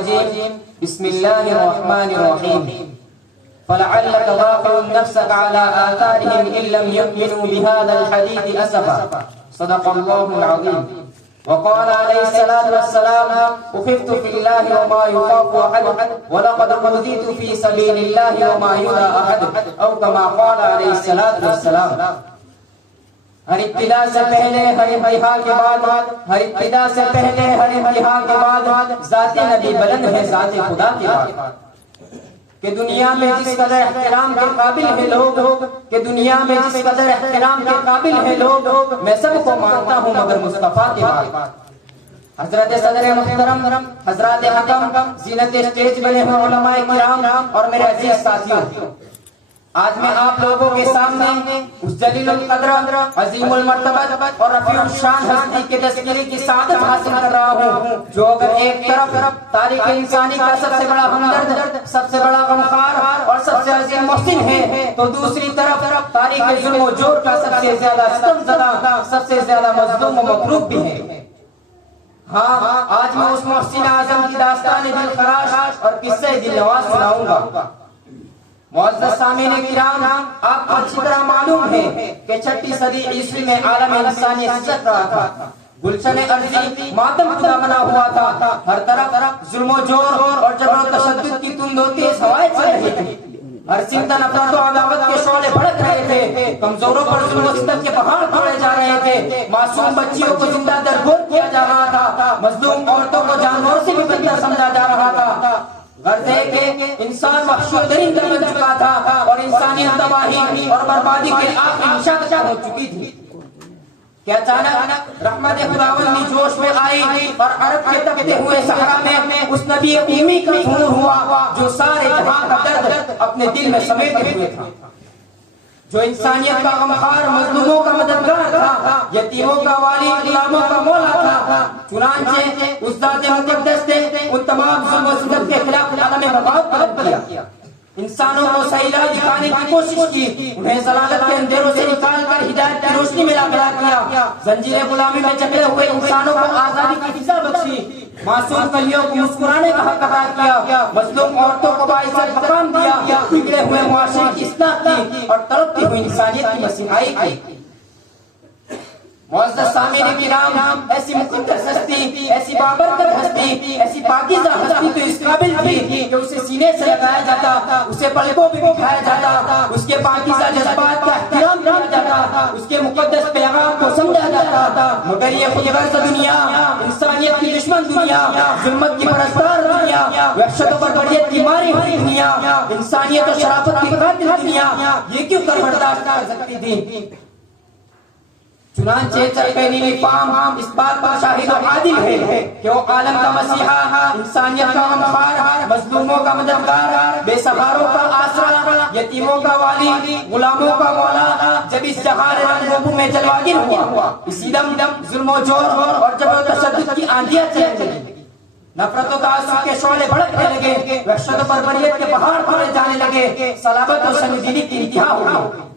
الرجيم بسم الله الرحمن الرحيم فلعلك باخع نفسك على آثارهم إن لم يؤمنوا بهذا الحديث أسفا صدق الله العظيم. وقال عليه الصلاة والسلام أخفت في الله وما يخاف أحد ولقد أوذيت في سبيل الله وما يؤذى أحد أو كما قال عليه الصلاة والسلام. ہر ابتدا سے پہلے ہر انتہا کے بعد ہر ابتدا سے پہلے ہر انتہا کے بعد ذات نبی بلند ہے ذات خدا کے بعد. کہ دنیا میں جس قدر احترام کے قابل ہیں لوگ کہ دنیا میں جس قدر احترام کے قابل ہیں لوگ میں سب کو مانتا ہوں مگر مصطفیٰ کے بعد. حضرت صدر محترم حضرات حکم زینت اسٹیج بنے ہوئے علماء کرام اور میرے عزیز ساتھیوں، آج میں آپ لوگوں کے سامنے اس جلیل القدر عظیم المرتبہ اور رفیع الشان ہستی کے تذکرے کی سعادت حاصل کر رہا ہوں، جو اگر ایک طرف تاریخ انسانی کا سب سے بڑا ہمدرد، سب سے بڑا غمخوار اور سب سے عظیم محسن ہے، تو دوسری طرف تاریخ ظلم و جور کا سب سے زیادہ ستم زدہ، سب سے زیادہ مظلوم و مغلوب بھی ہے. ہاں، آج میں اس محسن اعظم کی داستان دلخراش اور قصہ دلنواز سناؤں گا. معزز سامعین کرام، آپ کو اچھی طرح معلوم ہے کہ 6 صدی عیسوی میں عالم انسانی سجد رہا تھا. گلشن ارضی ماتم خدا بنا ہوا تھا. ہر طرف ظلم و جور اور جبر و تشدد کی تند و تیز ہوائیں چل رہی تھی. ہر سمت نفرت و عداوت کے شعلے بھڑک رہے تھے. کمزوروں پر ظلم و ستم کے پہاڑ توڑے جا رہے تھے. معصوم بچیوں کو زندہ درگور کیا جا رہا تھا. مظلوم عورتوں کو جانوروں سے بھی بدتر سمجھا جا رہا تھا. غرض ہے کہ انسان وحشی و درندہ بن چکا تھا اور انسانیت تباہی اور بربادی کے آخری نشان ہو چکی تھی. کہ اچانک رحمت خداوندی جوش میں آئی اور عرب کے تپتے ہوئے صحرا میں اس نبی امی کا ظہور ہوا جو سارے جہاں کا درد اپنے دل میں سمیٹے ہوئے تھا، جو انسانیت کا غمخوار، مظلوموں کا مددگار تھا، یتیموں کا والی، غلاموں کا مولا تھا. چنانچہ اس ذات مقدس نے ان تمام ظلم و ستم کے خلاف عالم بغاوت طلب کیا. انسانوں کو صحیح راہ دکھانے کی کوشش کی. انہیں ضلالت کے اندھیروں سے نکال کر ہدایت کی روشنی میں لا کیا. زنجیر غلامی میں جکڑے ہوئے انسانوں کو آزادی کی فضا بخشی. معصوم کلیوں کو مسکرانے کا حق عطا کیا. مظلوم عورتوں کو باعزت مقام دیا. بگڑے ہوئے معاشرے کی اصلاح کی اور تڑپتی ہوئی انسانیت کی مسیحائی کی. معزز سامعین کرام، ایسی مقدس ہستی، ایسی بابرکت ہستی، ایسی پاکیزہ ہستی تو اس قابل تھی کہ اسے سینے سے لگایا جاتا، اسے پلکوں پہ بٹھایا جاتا، اس کے پاکیزہ جذبات کا احترام کیا جاتا، اس کے مقدس پیغام کو سمجھا جاتا. مگر یہ خود غرض دنیا، انسانیت کی دشمن دنیا، ظلمت کی پرستار دنیا، وحشت و بربریت کی ماری ہوئی دنیا، انسانیت و شرافت کی قاتل دنیا، یہ کیوں کر برداشت کر سکتی تھی؟ چنانچہ چرپینی پام اس بات پر شاہد و عادل ہے کہ وہ عالم کا مسیحا، انسانیت کا غمخوار، مظلوموں کا مددگار، بے سہاروں کا آسرا، یتیموں کا والی، غلاموں کا مولا، جب اس جہان رنگوں میں جلواگر ہوا، اسی دم ظلم و جور اور جبر و تشدد کی آندیاں چلنے لگی. نفرت و تعصب کے شعلے بھڑکنے لگے. وحشت و بربریت کے پہاڑ توڑے جانے لگے. صلابت و سنجیدگی کی انتہا ہو گئی.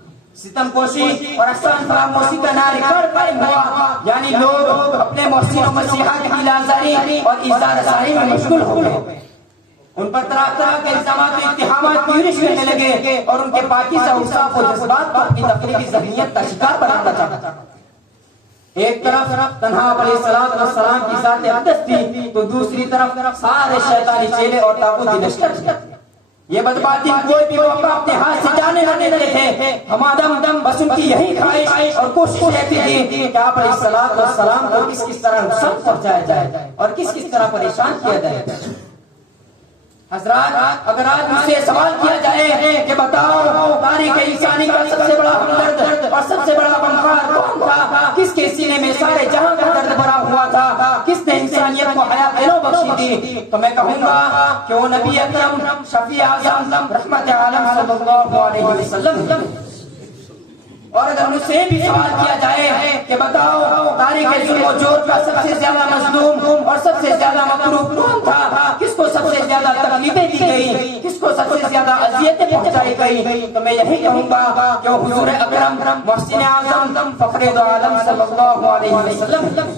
ستم پوشی اور احسان فراموشی کا ناریکار قائم ہوا. یعنی لوگ اپنے محسن و مسیحا کی لازاری اور اظہار رسانی میں مشغول ہو گئے. ان پر طرح طرح کے الزامات و اتہامات کی یورش کرنے لگے اور ان کے پاکیزہ اوصاف و جذبات کو اپنی تخلیقی ذہنیت کا شکار بنانا چاہتا. ایک طرف تنہا علیہ السلام کی ذات اقدس تھی تو دوسری طرف سارے شیطانی چیلے اور طاغوتی لشکر تھے. یہ بدباطن کوئی بھی موقع اپنے ہاتھ سے جانے نہ دیتے تھے. ہم دم بس ان کی یہی خواہش اور کوشش رہتی تھی کہ آپ علیہ السلام کو کس طرح نقصان پہنچایا جائے اور کس طرح پریشان کیا جائے. حضرات، اگر آج مجھ سے سوال کیا جائے کہ بتاؤ تاریخ انسانی کا سب سے بڑا ہمدرد اور سب سے بڑا غمخوار کون تھا؟ کس کے سینے میں سارے جہاں کا درد بھرا ہوا تھا؟ کس نے انسانیت کو حیات نو بخشی تھی؟ تو میں کہوں گا کہ وہ نبی اکرم شفیع اعظم رحمت عالم صلی اللہ علیہ وسلم. اور اگر مجھ سے بھی سوال کیا جائے کہ بتاؤ تاریخ ظلم و جور کا سب سے زیادہ مظلوم اور سب سے زیادہ مکروہ کون تھا؟ کس کو سب سے زیادہ تکلیفیں دی گئی؟ کس کو سب سے زیادہ اذیتیں پہنچائی گئی؟ تو میں یہی کہوں گا کہ وہ حضور اکرم محسن اعظم فخر دو عالم صلی اللہ علیہ وسلم.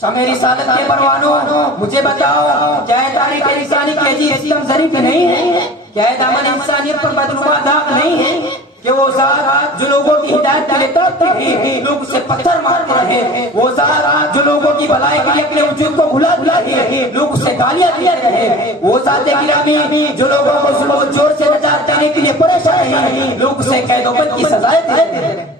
شمع رسالت کے پروانوں مجھے بتاؤ، کیا یہ تاریخ انسانی کی عجیب ستم ظریف نہیں ہے؟ کیا یہ دامن انسانیت پر بدنما داغ نہیں ہے کہ وہ ذات جو لوگوں کی ہدایت کے لیے تڑپتے رہے، لوگ اسے پتھر مارتے رہے، وہ ذات جو لوگوں کی بھلائی کے لیے اپنے وجود کو بھلا رہے، لوگ اسے گالیاں دیتے رہے، وہ ذات گرامی جو لوگوں کو ظلم و جور سے نجات دینے کے لیے پریشان رہے، لوگ اسے قید و بند کی سزائیں دیتے رہے،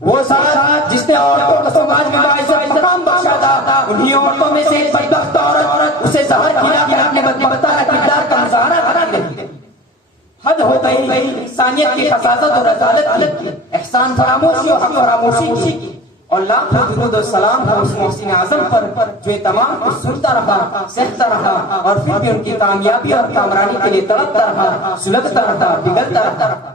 وہ ذات جس نے عورتوں کو سماج میں باعزت مقام بخشا تھا، انہی عورتوں میں سے ایک بدبخت عورت اسے زہر کھلا کر اپنے بدبختانہ کردار کا مظاہرہ کرا رہی ہے۔ حد ہو گئی انسانیت کی خساست اور رذالت کی، احسان فراموشی اور حق فراموشی کی، اور لاکھوں درود و سلام ہو اس محسن اعظم پر جو یہ تمام کچھ سنتا رہا، سہتا رہا، اور پھر بھی ان کی کامیابی اور کامرانی کے لیے تڑپتا رہا، سلگتا رہا، بگڑتا رہا۔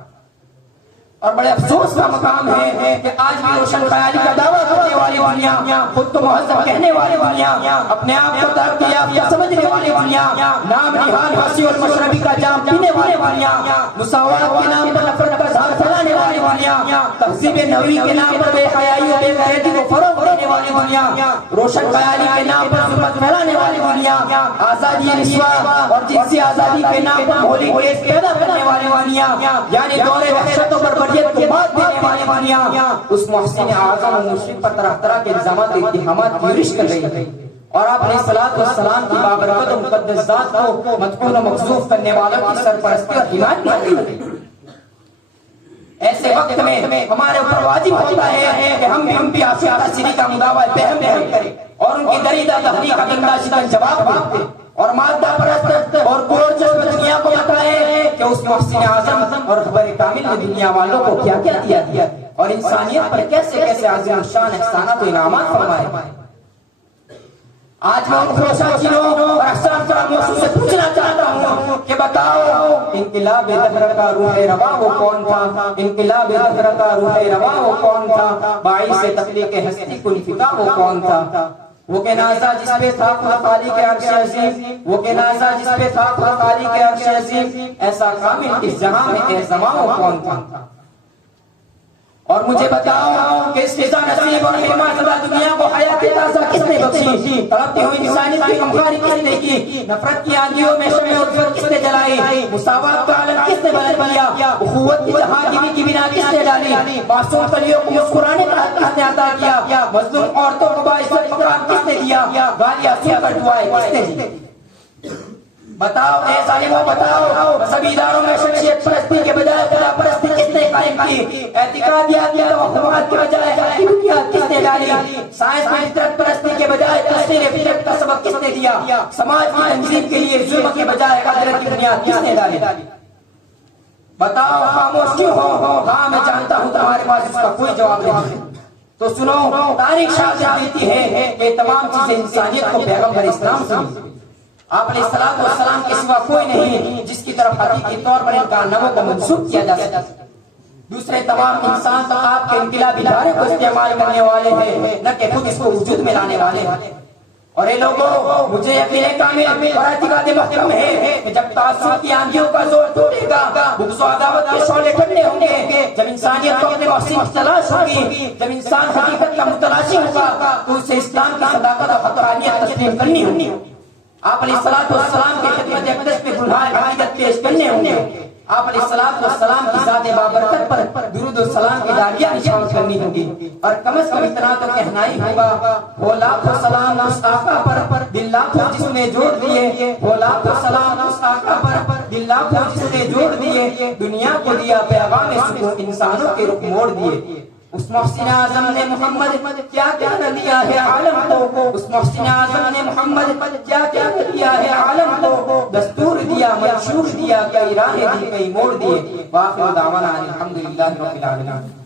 اور بڑے افسوس کا مقام ہے کہ آج بھی روشن خیالی کا دعویٰ کرنے والی دنیا، خود کو مہذب کہنے والی دنیا، اپنے آپ کو ترقی یافتہ سمجھنے والی دنیا، نام نہاد وسیع المشربی کا جام پینے والی دنیا، مساوات کے نام پر نفرت کا زہر پھیلانے والی دنیا، تہذیب نبوی کے نام پر بے حیائی و بے غیرتی کو فروغ دینے والی دنیا، روشن خیالی کے نام پر ظلمت پھیلانے والی دنیا، آزادی نسواں اور جنسی آزادی کے نام پر ہولی کیس پیدا کرنے والی دنیا، یعنی دور وحشت و بربریت کو مات دینے والی دنیا، اس محسن اعظم و مشرق پر طرح طرح کے الزامات و اتہامات کی یورش کر رہی ہے، اور آپ علیہ الصلوۃ والسلام کی بابرکت و مقدس ذات کو مدفون و مقذوف کرنے والوں کی سرپرستی اور حمایت کر رہی ہے۔ ایسے وقت میں ہمارے اوپر واجب ہوتا ہے کہ ہم بھی آفیہ تشریح کا مداوع بہم کریں اور ان کی دریدہ تحریک کا گندا شکن جواب دیں، اور مادہ پرست اور گورجس دنیا کو بتائے کہ اس محسن اعظم اور خبر کامل نے دنیا والوں کو کیا کیا دیا اور انسانیت پر کیسے کیسے عظیم الشان احسانات و انعامات فرمائے۔ آج میں ان خلوصاچینوں اور احسان فراموشوں سے پوچھنا چاہتا ہوں کہ بتاؤ، انقلاب دہر کا روح رواں وہ کون تھا؟ انقلاب دہر کا روح رواں وہ کون تھا؟ باعث تخلیق ہستی کن فقہ وہ کون تھا؟ وہ کہ نازا جس پہ تھا خود خالق عرش عظیم، وہ کہ نازا جس پہ تھا خود خالق عرش عظیم، ایسا کامل اس جہاں میں اے زماں وہ کون تھا؟ اور مجھے بتاؤ کہ اس فضا نصیب اور حرمان زدہ دنیا کو حیات تازہ کس نے بخشی؟ تڑپتی ہوئی انسانیت کی غمخواری کس نے کی؟ نفرت کی آندھیوں میں شمع الفت کس نے جلائی؟ مساوات کا علم کس نے بلند کیا؟ اخوت کی جہادی کی بنا کس نے ڈالی؟ معصوم کلیوں کو مسکرانے کا حق کس نے عطا کیا؟ مظلوم عورتوں کو باعزت مقام کس نے دیا؟ گالیاں سن کر دعائیں کس نے دی؟ بتاؤ اے ظالموں، بتاؤ مذہبی اداروں میں شخصیت پرستی کے بجائے خدا پرستی کس نے قائم کی؟ اعتقادیات یا توہمات کے بجائے حقیقیات کس نے ڈالی؟ سائنس میں فطرت پرستی کے بجائے تفسیر فطرت کا سبق کس نے دیا؟ سماج کی تنظیم کے لیے ظلم کے بجائے قدرت کی بنیاد کس نے ڈالی؟ بتاؤ خاموش کیوں ہو؟ ہاں میں جانتا ہوں تمہارے پاس اس کا کوئی جواب نہیں ہے، تو سنو، تاریخ شاہد دیتی ہے کہ تمام چیزیں انسانیت کو پیغمبر اسلام سے ملی۔ آپ علیہ الصلوۃ والسلام کے سوا کوئی نہیں جس کی طرف حقیقی طور پر ان کارناموں کو منسوب کیا جا سکتا۔ دوسرے تمام انسان تو آپ کے انقلابی ادارے کو استعمال کرنے والے ہیں، نہ کہ خود اس کو وجود میں لانے والے ہیں۔ اور اے لوگوں، مجھے یقین کامل اور اعتقاد محکم ہے کہ جب تعصب کی آندھیوں کا زور ٹوٹے گا، بغض و عداوت کے شعلے ٹھنڈے ہوں گے، جب انسانیت کو اپنے محسن کی تلاش ہوگی، جب انسان حقیقت کا متلاشی ہوگا، تو اسے اسلام کی صداقت اور حقانیت تسلیم کرنی ہوگی۔ آپ علیہ الصلوۃ والسلام کی خدمت اقدس میں بلہائے عقیدت پیش کرنے ہوں گے، آپ علیہ الصلوۃ والسلام کی ذات بابرکت پر درود و سلام کی ڈالیاں نشان کرنی ہوگی، اور کم از کم اتنا تو کہنا ہی ہوگا، وہ لاکھوں سلام اس آقا پر دل لاکھوں جس نے جوڑ دیے، وہ لاکھوں سلام اس آقا پر دل لاکھوں جس نے جوڑ دیے، دنیا کو دیا پیغام سکون، انسانوں کے رخ موڑ دیے۔ اس محسن اعظم نے محمد کیا کیا نہ دیا ہے عالم کو، اس محسن اعظم نے محمد کیا کیا نہ دیا ہے عالم کو، دستور دیا، منشور دیا، کئی راہیں دی، کئی موڑ دیے۔ وآخر دعوانا الحمدللہ رب العالمین۔